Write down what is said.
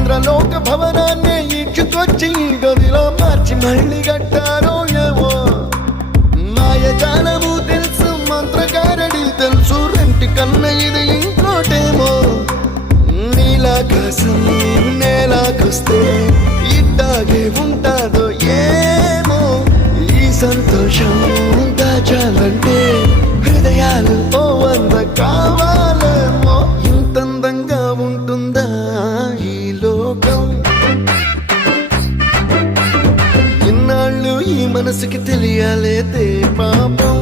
ఇంద్రలోక భవనాన్ని ఈడ్చుకొచ్చి గదిలో మార్చి మళ్ళీ కట్టారో ఏమో మాయజాలము తెలుసు మంత్రగారడి తెలుసు రెంటి కన్న ఇది ఇంకోటేమో నీలాకాశం నేలాకొస్తే ఇట్టాగే ఉంటాదో ఏమో ఈ సంతోషం దాచాలంటే హృదయాలు ఓ వంద కావాలేమో ఇంతందంగా ఉంటుందా ఈ లోకం ఇన్నాళ్ళు ఈ మనసుకి తెలియాలేదే పాపం